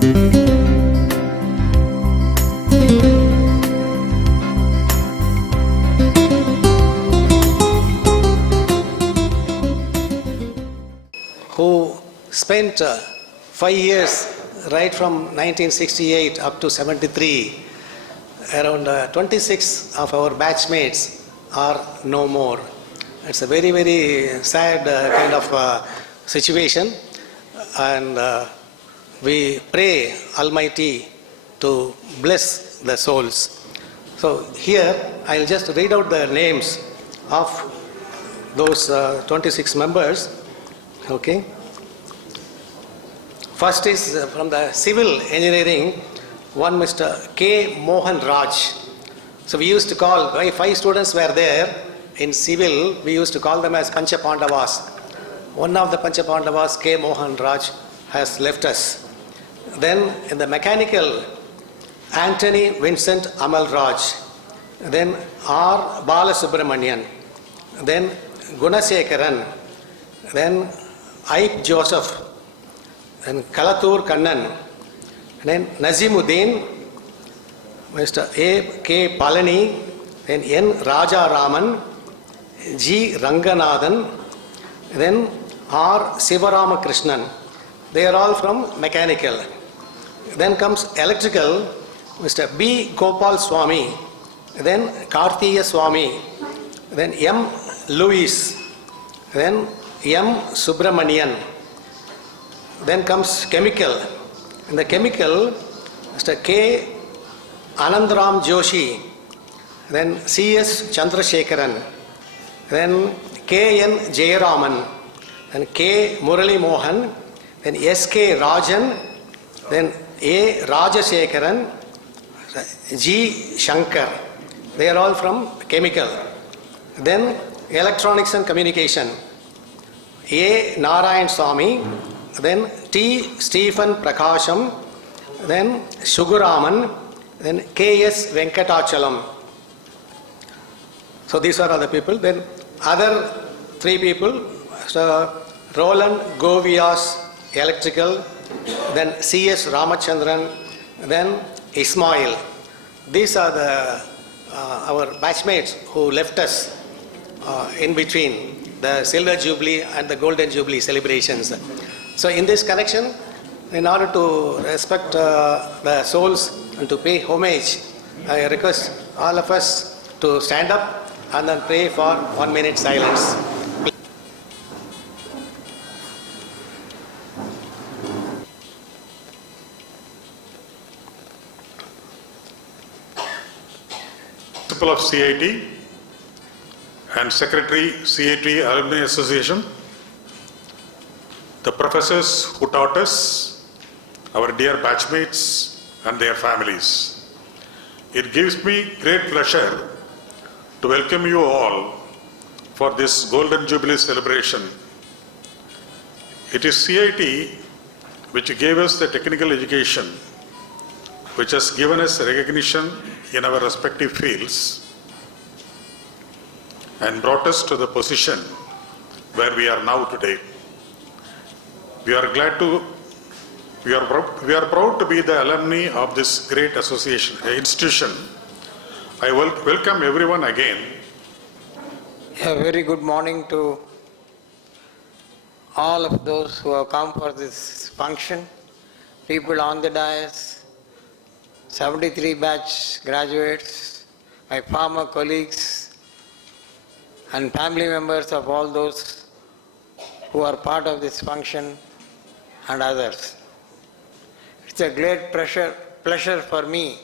who spent 5 years right from 1968 up to 73. Around 26 of our batchmates are no more. It's a very, very sad kind of situation, and we pray Almighty to bless the souls. So here I'll just read out the names of those 26 members. Okay. First is from the civil engineering, one Mr. K. Mohan Raj. So we used to call, 5 students were there in civil, we used to call them as Pancha Pandavas. One of the Pancha Pandavas, K. Mohan Raj, has left us. Then in the mechanical, Anthony Vincent Amal Raj. Then R. Balasubramanian. Then Gunasekaran. Then Aip Joseph. Then Kalatur Kannan. Then Nazimuddin, Mr. A. K. Palani, then N. Raja Raman, G. Ranganathan, then R. Sivarama Krishnan. They are all from mechanical. Then comes electrical, Mr. B. Gopal Swami, then Kartiya Swami, then M. Louis, then M. Subramanian. Then comes chemical. In the chemical, Mr. K. Anandram Joshi, then C.S. Chandrasekharan, then K.N. Jayaraman, then K. Murali Mohan, then S.K. Rajan, then A. Rajasekharan, G. Shankar. They are all from chemical. Then electronics and communication, A. Narayan Swami, then T. Stephen Prakasham, then Suguraman, then K.S. Venkatachalam. So these are other people. Then other 3 people, so Roland Govias, electrical, then C.S. Ramachandran, then Ismail. These are the our batchmates who left us in between the Silver Jubilee and the Golden Jubilee celebrations. So in this connection, in order to respect the souls and to pay homage, I request all of us to stand up and then pray for 1 minute silence. Principal of CIT and Secretary CIT Alumni Association, the professors who taught us, our dear batchmates and their families. It gives me great pleasure to welcome you all for this Golden Jubilee celebration. It is CIT which gave us the technical education, which has given us recognition in our respective fields and brought us to the position where we are now today. We are proud to be the alumni of this great institution. I welcome everyone again. A very good morning to all of those who have come for this function, people on the dais, 73 batch graduates, my former colleagues, and family members of all those who are part of this function, and others. It's a great pleasure for me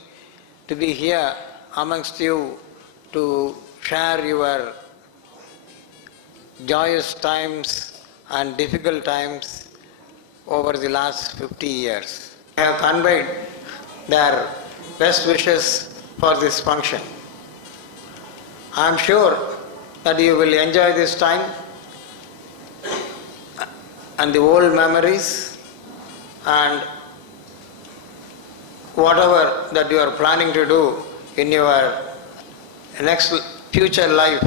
to be here amongst you to share your joyous times and difficult times over the last 50 years. I have conveyed their best wishes for this function. I am sure that you will enjoy this time and the old memories and whatever that you are planning to do in your next future life,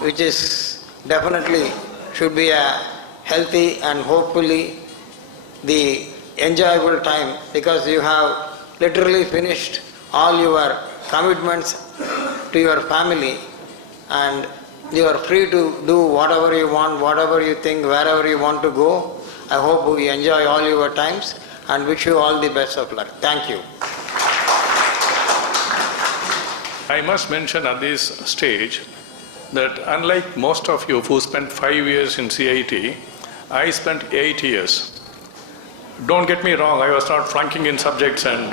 which is definitely should be a healthy and hopefully the enjoyable time because you have literally finished all your commitments to your family and you are free to do whatever you want, whatever you think, wherever you want to go. I hope you enjoy all your times and wish you all the best of luck. Thank you. I must mention at this stage that unlike most of you who spent 5 years in CIT, I spent 8 years. Don't get me wrong, I was not flunking in subjects and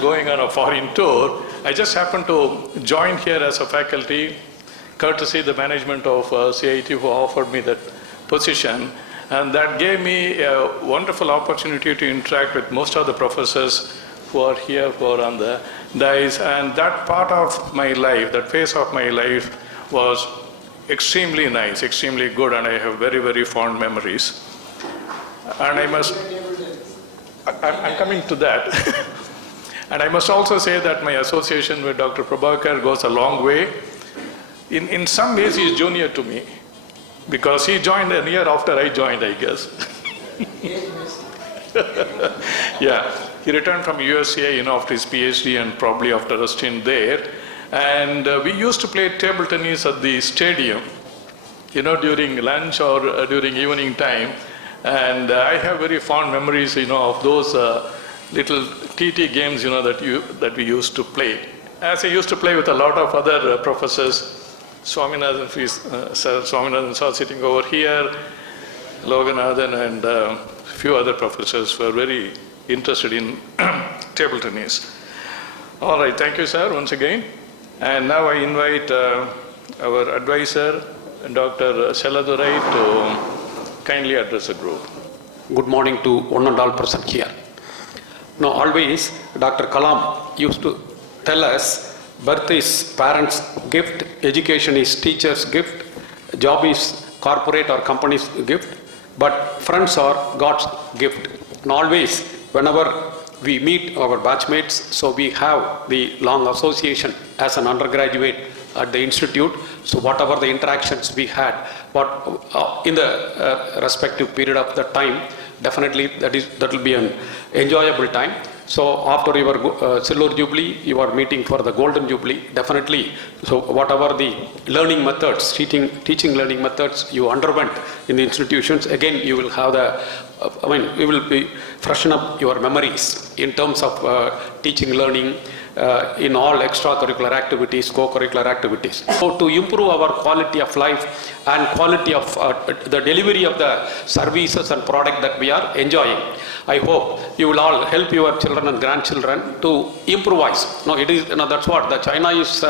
going on a foreign tour. I just happened to join here as a faculty, courtesy the management of CIT who offered me that position. And that gave me a wonderful opportunity to interact with most of the professors who are here, who are on the dais. And that part of my life, that phase of my life was extremely nice, extremely good, and I have very, very fond memories. And I'm coming to that. And I must also say that my association with Dr. Prabhakar goes a long way. In some ways, he is junior to me, because he joined a year after I joined, I guess. Yeah, he returned from USCA, after his PhD and probably after a stint there. And we used to play table tennis at the stadium, during lunch or during evening time. And I have very fond memories, of those little TT games, that we used to play. As I used to play with a lot of other professors. Swaminathan Sir sitting over here, Loganathan and a few other professors were very interested in table tennis. All right, thank you, sir, once again. And now I invite our advisor, Dr. Sheladurai, to kindly address the group. Good morning to one and all present here. Now, always Dr. Kalam used to tell us, birth is parents' gift, education is teacher's gift, job is corporate or company's gift, but friends are God's gift. And always, whenever we meet our batchmates, so we have the long association as an undergraduate at the institute. So whatever the interactions we had, in the respective period of the time, definitely that will be an enjoyable time. So after your Silver Jubilee, you are meeting for the Golden Jubilee, definitely. So whatever the learning methods, teaching learning methods you underwent in the institutions, again you will have you will be freshen up your memories in terms of teaching, learning, in all extracurricular activities, co-curricular activities. So to improve our quality of life and quality of the delivery of the services and product that we are enjoying, I hope you will all help your children and grandchildren to improvise. No, it is, that's what the China is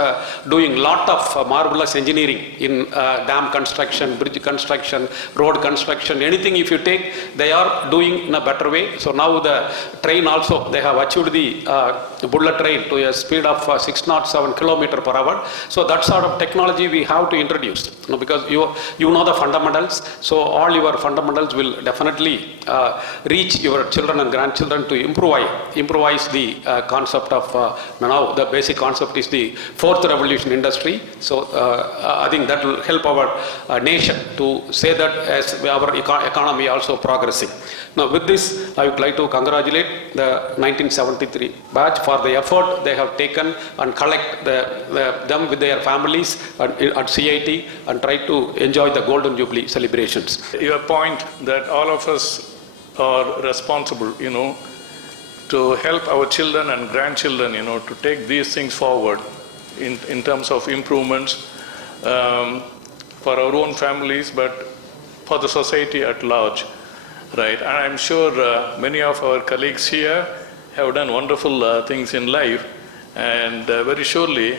doing. Lot of marvelous engineering in dam construction, bridge construction, road construction, anything if you take, they are doing in a better way. So now the train also, they have achieved the bullet train to a speed of 607 km/h. So that sort of technology we have to introduce, because you know the fundamentals. So all your fundamentals will definitely reach your children and grandchildren to improvise the concept of now the basic concept is the fourth revolution industry. So I think that will help our nation to say that as our economy also progressing. Now with this, I would like to congratulate the 1973 batch for the effort they have taken and collect them with their families at CIT and try to enjoy the Golden Jubilee celebrations. Your point that all of us are responsible, to help our children and grandchildren, to take these things forward in terms of improvements for our own families, but for the society at large, right? And I'm sure many of our colleagues here have done wonderful things in life, and very surely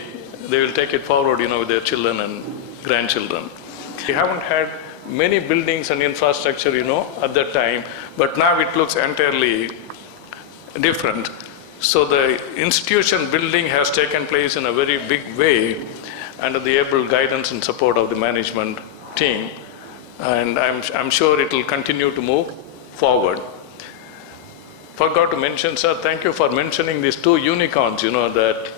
they will take it forward, with their children and grandchildren. We haven't had many buildings and infrastructure, at that time, but now it looks entirely different. So the institution building has taken place in a very big way under the able guidance and support of the management team. And I'm sure it will continue to move forward. Forgot to mention, sir, thank you for mentioning these two unicorns, that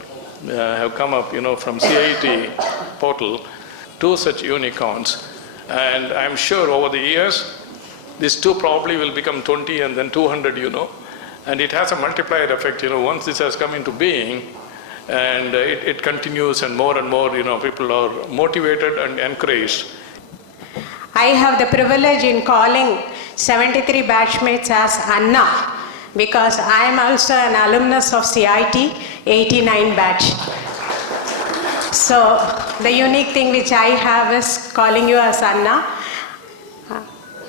have come up, from CIT portal, two such unicorns. And I'm sure over the years, these two probably will become 20 and then 200, and it has a multiplier effect, once this has come into being, and it continues and more, people are motivated and encouraged. I have the privilege in calling 73 batchmates as Anna because I am also an alumnus of CIT 89 batch. So the unique thing which I have is calling you as Anna.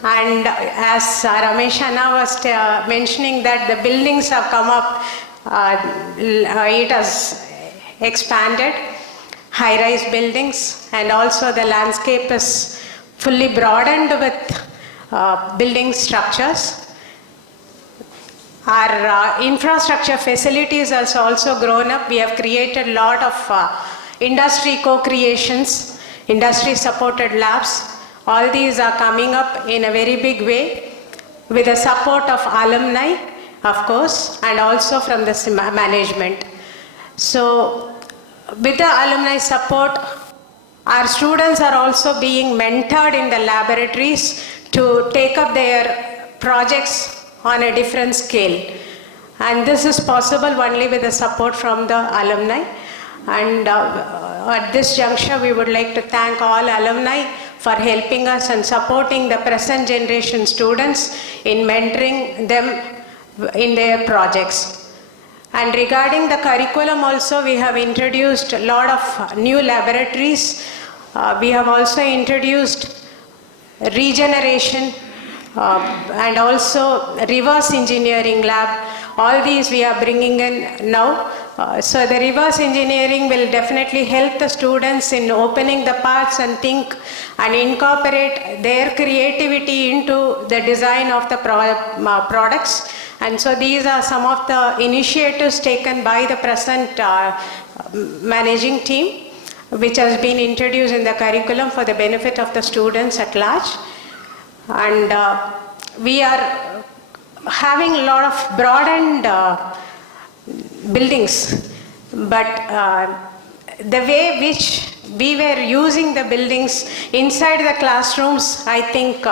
And as Ramesh Anna was mentioning that the buildings have come up, it has expanded, high-rise buildings, and also the landscape is fully broadened with building structures. Our infrastructure facilities has also grown up. We have created a lot of industry co-creations, industry-supported labs. All these are coming up in a very big way with the support of alumni, of course, and also from the management. So with the alumni support, our students are also being mentored in the laboratories to take up their projects on a different scale. And this is possible only with the support from the alumni. And at this juncture, we would like to thank all alumni for helping us and supporting the present generation students in mentoring them in their projects. And regarding the curriculum also, we have introduced a lot of new laboratories. We have also introduced regeneration and also reverse engineering lab. All these we are bringing in now. So the reverse engineering will definitely help the students in opening the parts and think and incorporate their creativity into the design of the products. And so these are some of the initiatives taken by the present managing team, which has been introduced in the curriculum for the benefit of the students at large. And we are having a lot of broadened buildings, but the way which we were using the buildings inside the classrooms, I think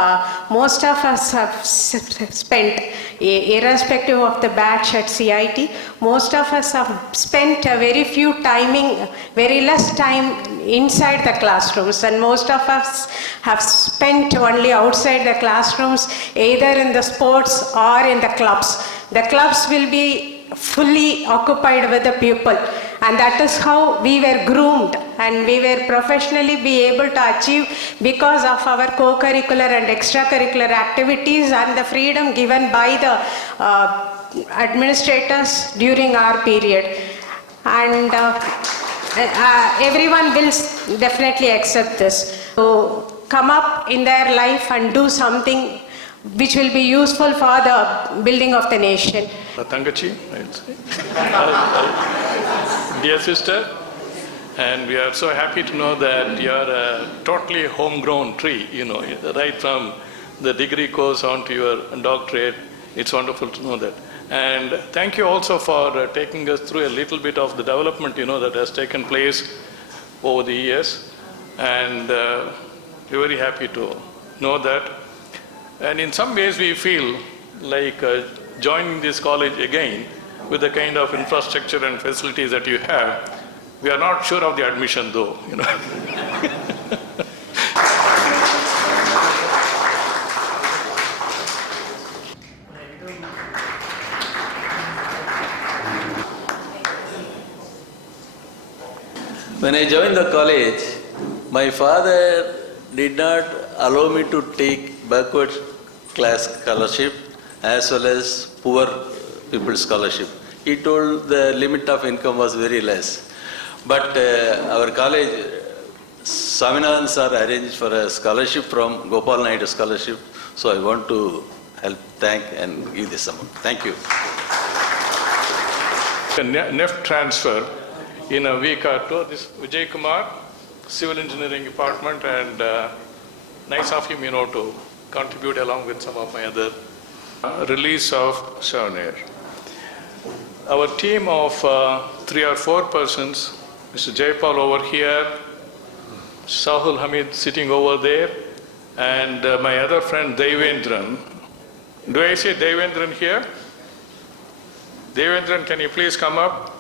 most of us have spent, irrespective of the batch at CIT, most of us have spent very less time inside the classrooms, and most of us have spent only outside the classrooms, either in the sports or in the clubs. The clubs will be fully occupied with the pupil, and that is how we were groomed and we were professionally be able to achieve because of our co-curricular and extracurricular activities and the freedom given by the administrators during our period. And everyone will definitely accept this. So come up in their life and do something which will be useful for the building of the nation. Tangachi, I'd say. Dear sister, and we are so happy to know that you are a totally homegrown tree, right from the degree course on to your doctorate. It's wonderful to know that. And thank you also for taking us through a little bit of the development, that has taken place over the years. And we're very happy to know that. And in some ways we feel like joining this college again with the kind of infrastructure and facilities that you have. We are not sure of the admission though, When I joined the college, my father did not allow me to take backward class scholarship as well as poor people scholarship. He told the limit of income was very less. But our college, Swaminathan sir arranged for a scholarship from Gopal Naidu scholarship. So I want to thank and give this amount. Thank you. A NEFT transfer in a week or two. This Vijay Kumar, Civil Engineering Department, and nice of him, to contribute along with some of my other release of Souvenir. Our team of 3 or 4 persons, Mr. Jaypal over here, Sahul Hamid sitting over there, and my other friend Devendran. Do I see Devendran here? Devendran, can you please come up?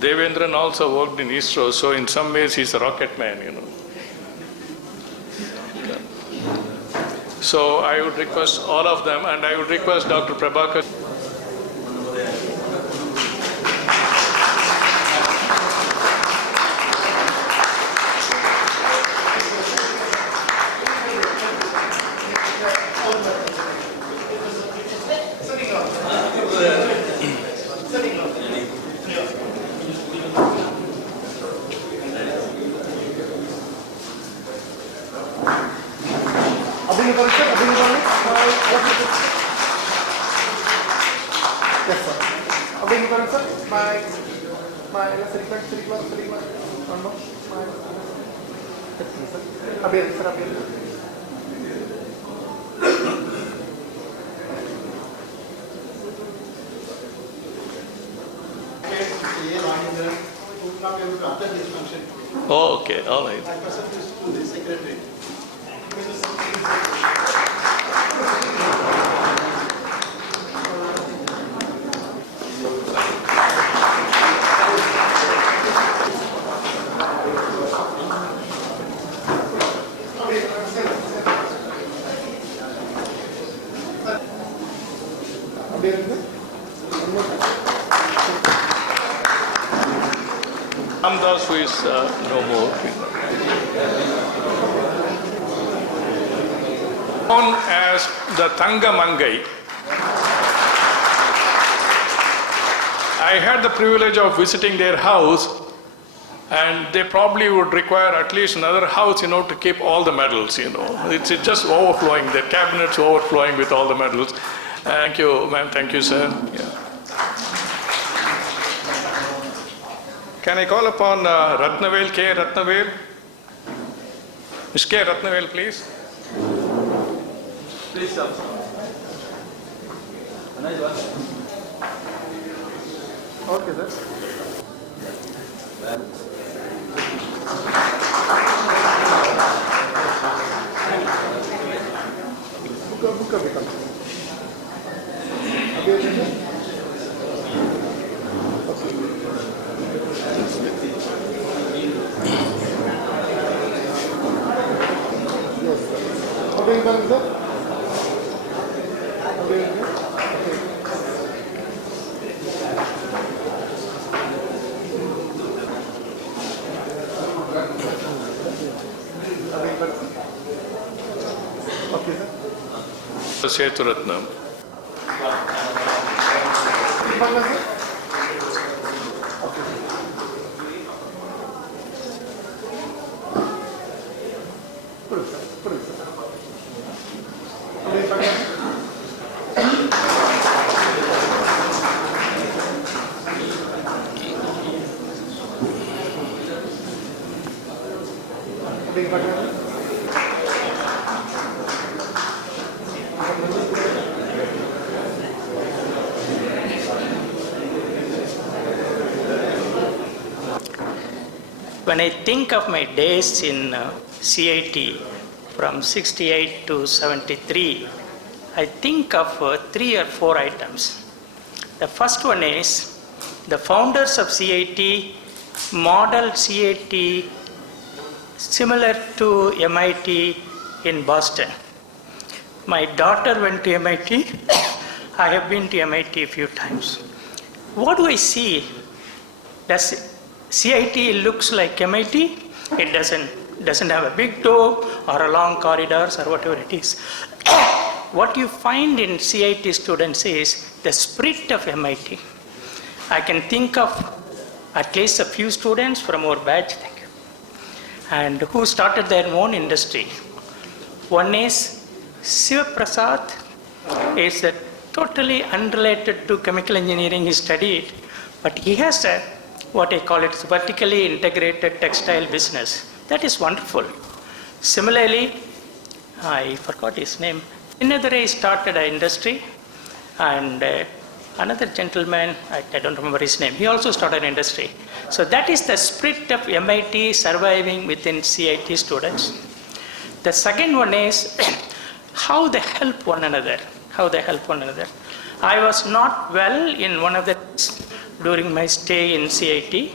Devendran also worked in ISRO, so in some ways he's a rocket man, you know. So I would request all of them, and I would request Dr. Prabhakar. Yes, sir. Abhi Nivaran, sir. My city class. One more. Yes, sir. Abhi, sir. Oh, okay, all right. Ramdas, who is no more, known as the Thangamangai. I had the privilege of visiting their house, and they probably would require at least another house, you know, to keep all the medals, you know. It's just overflowing, their cabinets overflowing with all the medals. Thank you, ma'am. Thank you, sir. Yeah. Can I call upon Ratnavel, K. Ratnavel? Ms. K. Ratnavel, please. Please, sir. Okay, sir. Book become. Yes, sir. Abhi Nivaran, sir. Abhi Nivaran. Okay, sir. Seturatnam. When I think of my days in CIT from 68 to 73, I think of 3 or 4 items. The first one is the founders of CIT modeled CIT similar to MIT in Boston. My daughter went to MIT. I have been to MIT a few times. What do I see? Does CIT looks like MIT? It doesn't have a big door or a long corridors or whatever it is. What you find in CIT students is the spirit of MIT. I can think of at least a few students from our batch, and who started their own industry. One is Siva Prasad, is totally unrelated to chemical engineering he studied, but he has what I call it vertically integrated textile business. That is wonderful. Similarly, I forgot his name. Another started an industry, and another gentleman, I don't remember his name, he also started industry. So that is the spirit of MIT surviving within CIT students. The second one is how they help one another. How they help one another. I was not well in one of the during my stay in CIT.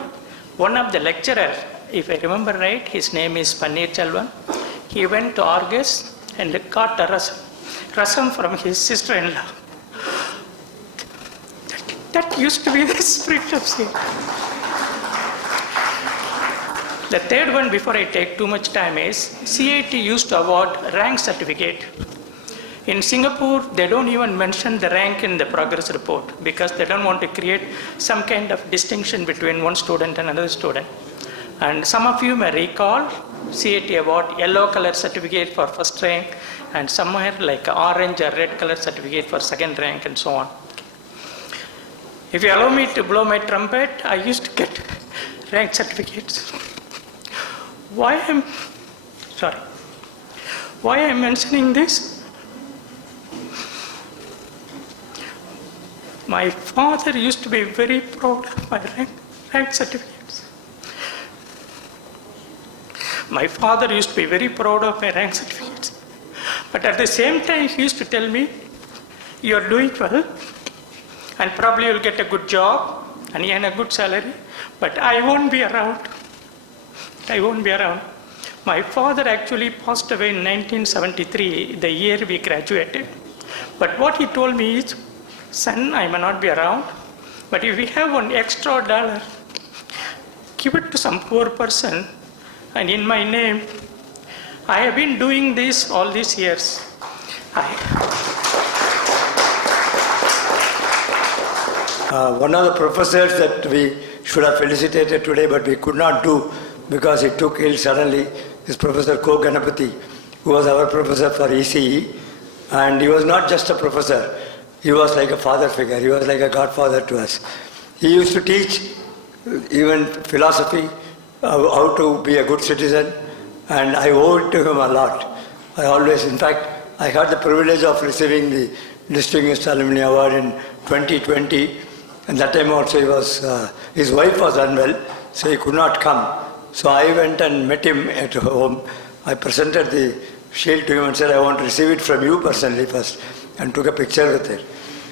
One of the lecturer, if I remember right, his name is Paneer Chalvan. He went to Argus and got a rasam from his sister-in-law. That used to be the spirit of CIT. The third one, before I take too much time, is CIT used to award rank certificate. In Singapore, they don't even mention the rank in the progress report because they don't want to create some kind of distinction between one student and another student. And some of you may recall CIT award yellow color certificate for first rank and somewhere like orange or red color certificate for second rank and so on. If you allow me to blow my trumpet, I used to get rank certificates. Why I'm mentioning this? My father used to be very proud of my rank certificates. My father used to be very proud of my rank certificates. But at the same time, he used to tell me, you're doing well, and probably you'll get a good job, and earn a good salary, but I won't be around. I won't be around. My father actually passed away in 1973, the year we graduated. But what he told me is, son, I may not be around, but if we have one extra $1, give it to some poor person, and in my name, I have been doing this all these years. One of the professors that we should have felicitated today, but we could not do because he took ill suddenly, is Professor Ko Ganapati, who was our professor for ECE. And he was not just a professor, he was like a father figure, he was like a godfather to us. He used to teach even philosophy, how to be a good citizen, and I owe it to him a lot. I always, in fact, I had the privilege of receiving the Distinguished Alumni Award in 2020, and that time also his wife was unwell, so he could not come. So I went and met him at home. I presented the shield to him and said, I want to receive it from you personally first, and took a picture with it.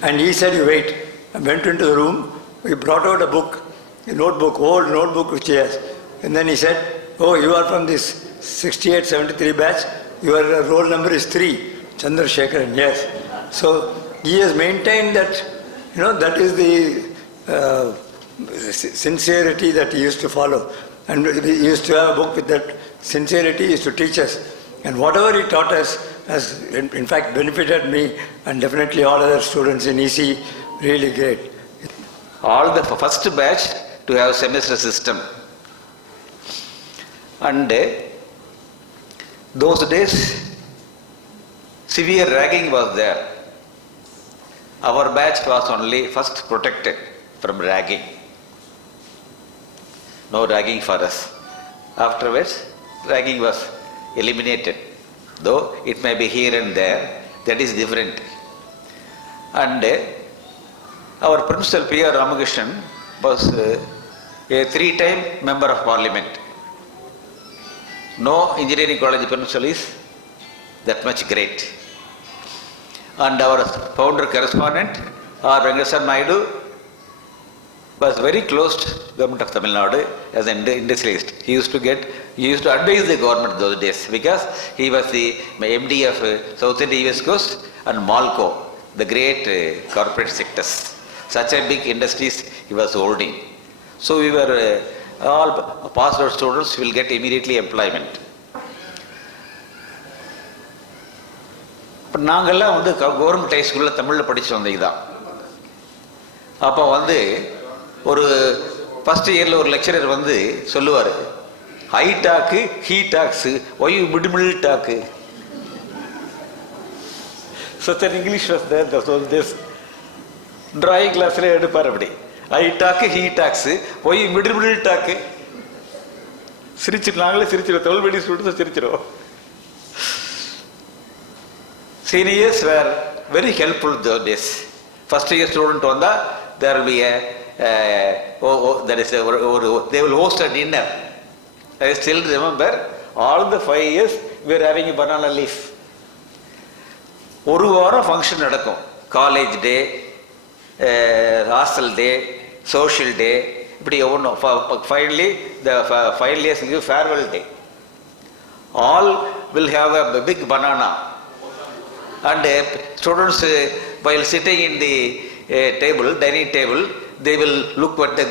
And he said, you wait. I went into the room, he brought out a book, a notebook, old notebook which he has. And then he said, oh, you are from this 68-73 batch, your roll number is 3, Chandrasekharan, yes. So he has maintained that, that is the sincerity that he used to follow. And he used to have a book with that sincerity, he used to teach us. And whatever he taught us has in fact benefited me and definitely all other students in EC really great. All the first batch to have semester system. And those days severe ragging was there. Our batch was only first protected from ragging. No ragging for us. Afterwards, ragging was eliminated. Though it may be here and there, that is different. And our principal P.R. Ramakrishnan was a 3-time member of parliament. No engineering college principal is that much great. And our founder correspondent, R. Venkateswaran Naidu, was very close to the government of Tamil Nadu as an industrialist. He used to advise the government those days because he was the MD of South India US Coast and Malco, the great corporate sectors. Such a big industries he was holding. So we were all passed out students will get immediately employment. இப்போ நாங்கள்லாம் government high ஸ்கூலில் தமிழில் படித்து வந்தது தான். அப்போ ஒரு first இயரில் ஒரு லெக்சரர் சொல்லுவார், high talk he talks why middle talk. Such English was there this drawing கிளாஸில் எடுப்பார். அப்படி high talk he talks why middle talk. சிரிச்சிட்டு நாங்களே சிரிச்சிடுவோம், தமிழ் மீடியம் ஸ்டூடெண்ட்ஸ் சிரிச்சிடுவோம். Seniors were very helpful those days. First year student vanda, there will be they will host a dinner. I still remember all the 5 years we were having a banana leaf. ஒரு வாரம் function நடக்கும். College day, hostel day, social day, இப்படி ஒவ்வொன்றும். Finally the final years give farewell day. All will have a big banana. And students, while sitting in the table, dining table, they will look at the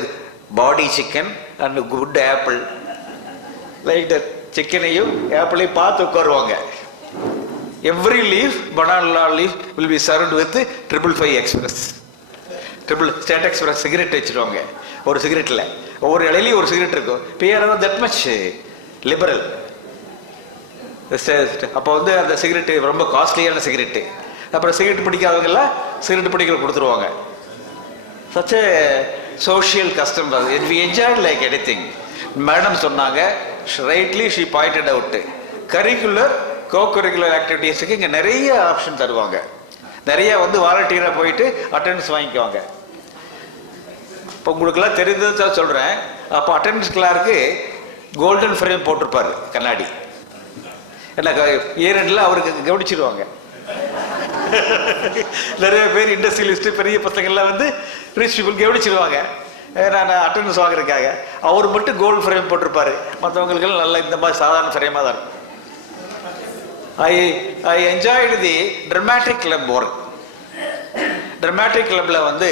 body chicken and good apple. Like that, chicken-ஐயும் apple-ஐயும் பார்த்து உட்காருவாங்க. Every leaf, banana leaf, will be served with 555 Express. State Express cigarette வச்சிருவாங்க. ஒரு சிகரெட்டில் ஒவ்வொரு இலையிலையும் ஒரு cigarette இருக்கும். பிஆர் that much liberal. அப்போ வந்து அந்த சிகரெட்டு ரொம்ப காஸ்ட்லியான சிகரெட்டு. அப்புறம் சிகரெட் பிடிக்காதவங்கெல்லாம் சிகரெட் பிடிக்கிற கொடுத்துருவாங்க. Such a social custom. We enjoyed like anything. Madam சொன்னாங்க, rightly she pointed out, curricular co-curricular activities-க்கு இங்கே நிறைய ஆப்ஷன் தருவாங்க. நிறைய வந்து வாலண்டியராக போயிட்டு அட்டெண்டன்ஸ் வாங்கிக்குவாங்க. இப்போ உங்களுக்குலாம் தெரிந்தது தான் சொல்கிறேன். அப்போ அட்டெண்டன்ஸ் கிளார்க்கு கோல்டன் ஃப்ரேம் போட்டிருப்பார் கண்ணாடி. ஏன்னா ஏரெண்டில் அவருக்கு கவனிச்சிருவாங்க. நிறைய பேர் இண்டஸ்ட்ரியலிஸ்ட்டு பெரிய பசங்கள்லாம் வந்து ரிச் பீப்புள் கவனிச்சிருவாங்க. நான் அட்டெண்டன்ஸ் வாங்குறதுக்காக. அவர் மட்டும் கோல்டு ஃப்ரேம் போட்டிருப்பாரு. மற்றவங்களுக்கெல்லாம் நல்லா இந்த மாதிரி சாதாரண ஃப்ரேமாக தான் இருக்கும். I enjoyed the dramatic club work. Dramatic clubல வந்து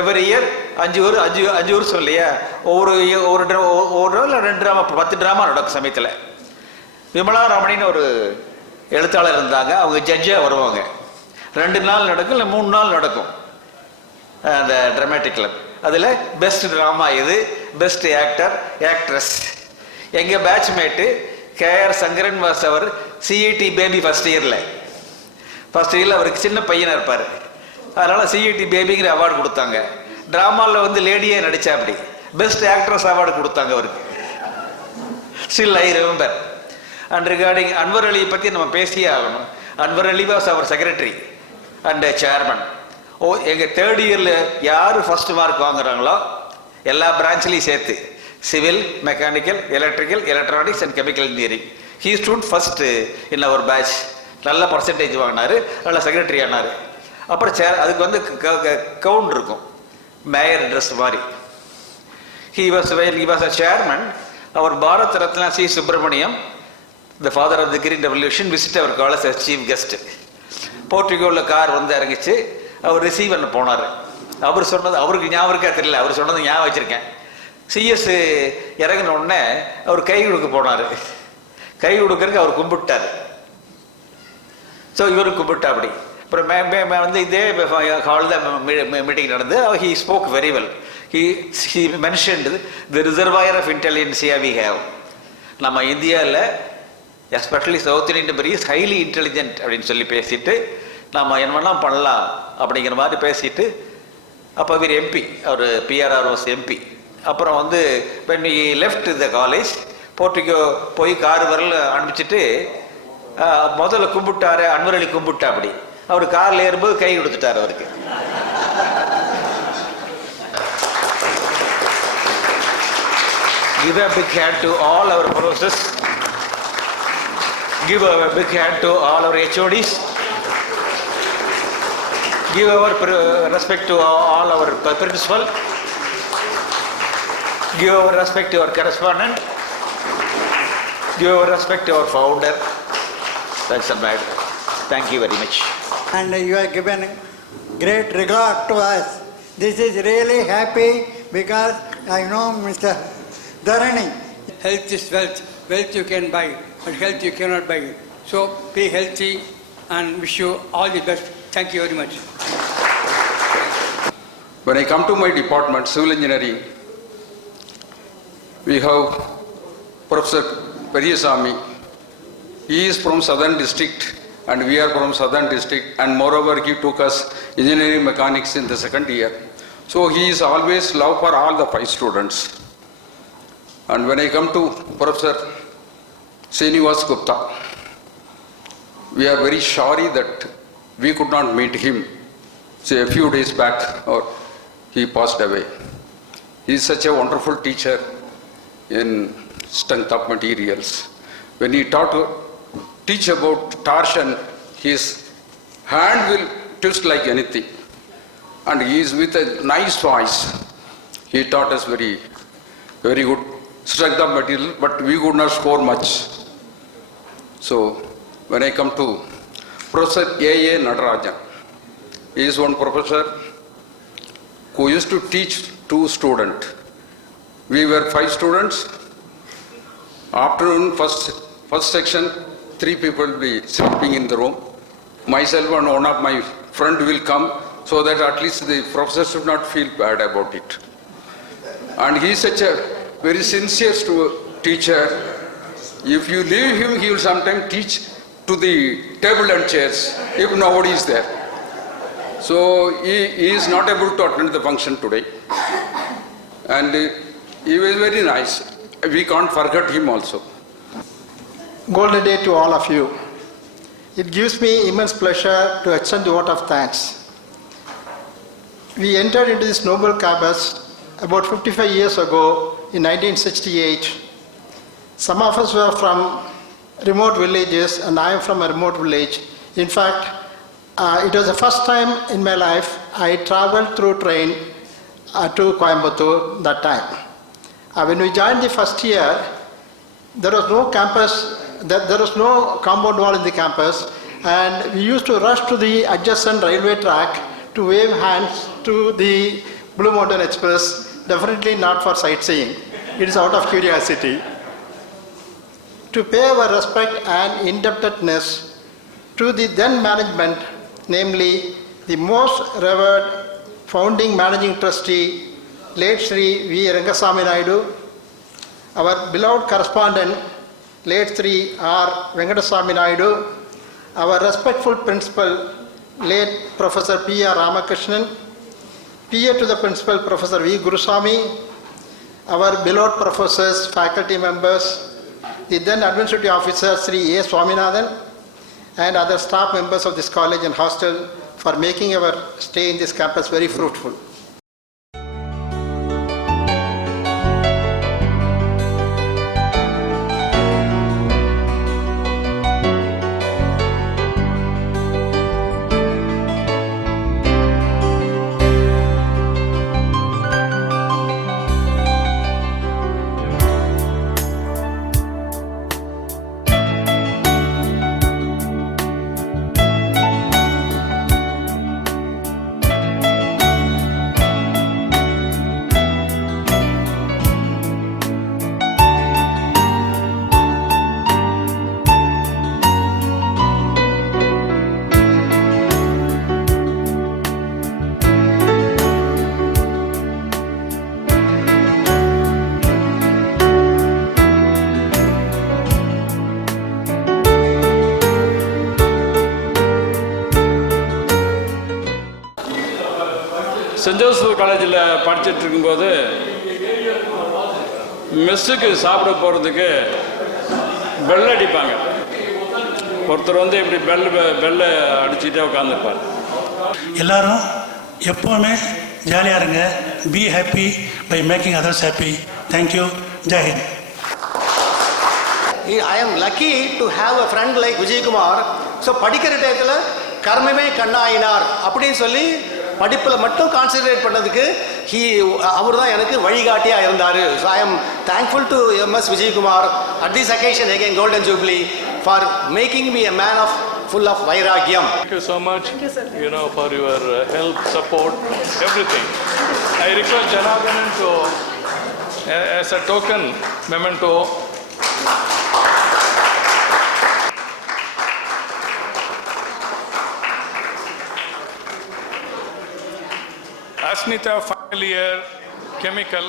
every year 5 வருஷம் இல்லையா, ஒரு 2 ட்ராமா 10 ட்ராமா நடக்கும் சமயத்தில். விமலா ரமணின்னு ஒரு எழுத்தாளர் இருந்தாங்க. அவங்க ஜட்ஜாக வருவாங்க. 2 நாள் நடக்கும், இல்லை 3 நாள் நடக்கும் அந்த ட்ராமாட்டிக் கிளப். அதில் பெஸ்ட் ட்ராமா இது, பெஸ்ட் ஆக்டர், ஆக்ட்ரஸ். எங்கள் பேட்ச்மேட்டு கேஆர் சங்கரன் வாஸ் அவர் சிஐடி பேபி ஃபர்ஸ்ட் இயரில் அவருக்கு சின்ன பையனாக இருப்பார். அதனால் சிஐடி பேபிங்கிற அவார்டு கொடுத்தாங்க. ட்ராமாவில் வந்து லேடியே நடித்தா அப்படி பெஸ்ட் ஆக்ட்ரஸ் அவார்டு கொடுத்தாங்க அவருக்கு. Still I remember. And regarding Anwar அலியை பற்றி நம்ம பேசியே ஆகணும். அன்வர் அலி வாஸ் அவர் செக்ரட்டரி அண்ட் சேர்மன். எங்கள் 3rd இயரில் யார் ஃபர்ஸ்ட் மார்க் வாங்குறாங்களோ எல்லா பிரான்ச்லேயும் சேர்த்து, civil, mechanical, electrical, electronics and chemical engineering, he stood first in our batch. நல்ல பர்சன்டேஜ் வாங்கினார், நல்ல செக்ரட்டரி ஆனார். அப்புறம் அதுக்கு வந்து கவுண்ட் இருக்கும், மேயர் ட்ரெஸ் மாதிரி. He was a chairman. அவர் Bharat Ratna C Subramaniam, the father of the green revolution, visit our college as chief guest. போர்ட்டுகோவில் கார் வந்து இறங்கிச்சு. அவர் ரிசீவ் பண்ண போனார். அவர் சொன்னது அவருக்கு ஞாபகம் இருக்கா தெரியல, அவர் சொன்னது ஞாபகம் வச்சுருக்கேன். சிஎஸ் இறங்கின உடனே அவர் கை கொடுக்க போனார். கை கொடுக்கறதுக்கு அவர் கும்பிட்டார். ஸோ இவருக்கு கும்பிட்டா அப்படி. அப்புறம் வந்து இதே ஹால் தான் மீட்டிங் நடந்து. He spoke very well. He mentioned the reservoir of intelligentsia we have. நம்ம இந்தியாவில் especially south Indian people is highly intelligent அப்படின்னு சொல்லி பேசிட்டு நம்ம என்னெல்லாம் பண்ணலாம் அப்படிங்கிற மாதிரி பேசிட்டு, அப்போ இவர் எம்பி, அவர் பிஆர்ஆர் வாஸ் எம்பி. அப்புறம் வந்து when he left the college, போர்ட்டுகோ போய் கார் வரல அனுப்பிச்சிட்டு முதல்ல கும்பிட்டாரு. அன்வர் அலி கும்பிட்டா அப்படி. அவர் காரில் ஏறும்போது கை கொடுத்துட்டார் அவருக்கு. Give a big hand to all our professors. Give a big hand to all our HODs. Give our respect to all our principal. Give our respect to our correspondent. Give our respect to our founder. That's a bad. Thank you very much. And you have given great regard to us. This is really happy because I know Mr. Dharani. Health is wealth. Wealth you can buy, but health you cannot buy. So be healthy and wish you all the best. Thank you very much. When I come to my department, civil engineering, we have Professor Periyasamy. He is from Southern District and we are from Southern District, and moreover he took us engineering mechanics in the 2nd year. So he is always love for all the 5 students. And when I come to Professor Srinivas Gupta, we are very sorry that we could not meet him say a few days back, or he passed away. He is such a wonderful teacher in strength of materials. When he teach about torsion, his hand will twist like anything. And he is with a nice voice. He taught us very good strength of material, but we could not score much. So when I come to Professor A.A. Nadarajan, he is one professor who used to teach 2 students. We were 5 students. Afternoon, first section, 3 people will be sleeping in the room. Myself and one of my friend will come, so that at least the professor should not feel bad about it. And he is such a very sincere teacher. If you leave him, he will sometimes teach to the table and chairs if nobody is there. So he is not able to attend the function today. And he was very nice. We can't forget him also. Golden day to all of you. It gives me immense pleasure to extend the vote of thanks. We entered into this noble campus about 55 years ago in 1968. Some of us were from remote villages, and I am from a remote village. In fact, it was the first time in my life I traveled through train to Coimbatore that time. When we joined the first year, there was no campus, there was no compound wall in the campus, and we used to rush to the adjacent railway track to wave hands to the Blue Mountain Express, definitely not for sightseeing. It is out of curiosity. To pay our respect and indebtedness to the then management, namely the most revered founding managing trustee, late Sri V. Rangasamy Naidu, our beloved correspondent, late Sri R. Venkatasamy Naidu, our respectful principal, late Professor P. R. Ramakrishnan, PA to the principal, Professor V. Gurusamy, our beloved professors, faculty members, the then administrative officer Sri A. Swaminathan, and other staff members of this college and hostel for making our stay in this campus very fruitful. Saint Joseph காலேஜில் படிச்சுட்டு இருக்கும்போது மெஸ்ஸுக்கு சாப்பிட போகிறதுக்கு bell அடிப்பாங்க. ஒருத்தர் வந்து இப்படி பெல்லை அடிச்சுட்டே உட்காந்துருப்பார். எல்லாரும் எப்போவுமே ஜாலியாக இருங்க. Be happy by making others happy. Thank you. Jai Hind. I am lucky to have a friend like Vijay Kumar. So படிக்கிற டயத்தில் கர்மமே கண்ணாயினார் அப்படின்னு சொல்லி படிப்பில் மட்டும் கான்சென்ட்ரேட் பண்ணதுக்கு அவர் தான் எனக்கு வழிகாட்டியாக இருந்தார். So I am thankful to MS Vijay Kumar at this occasion again Golden Jubilee for making me a man of full of vairagyam. Thank you so much. Thank you, sir. For your help, support, everything. I request Janardhanan to, as a token memento, Asnita final year chemical.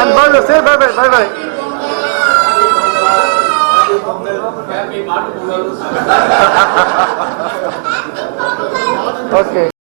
And bye, say bye bye, bye bye. Okay.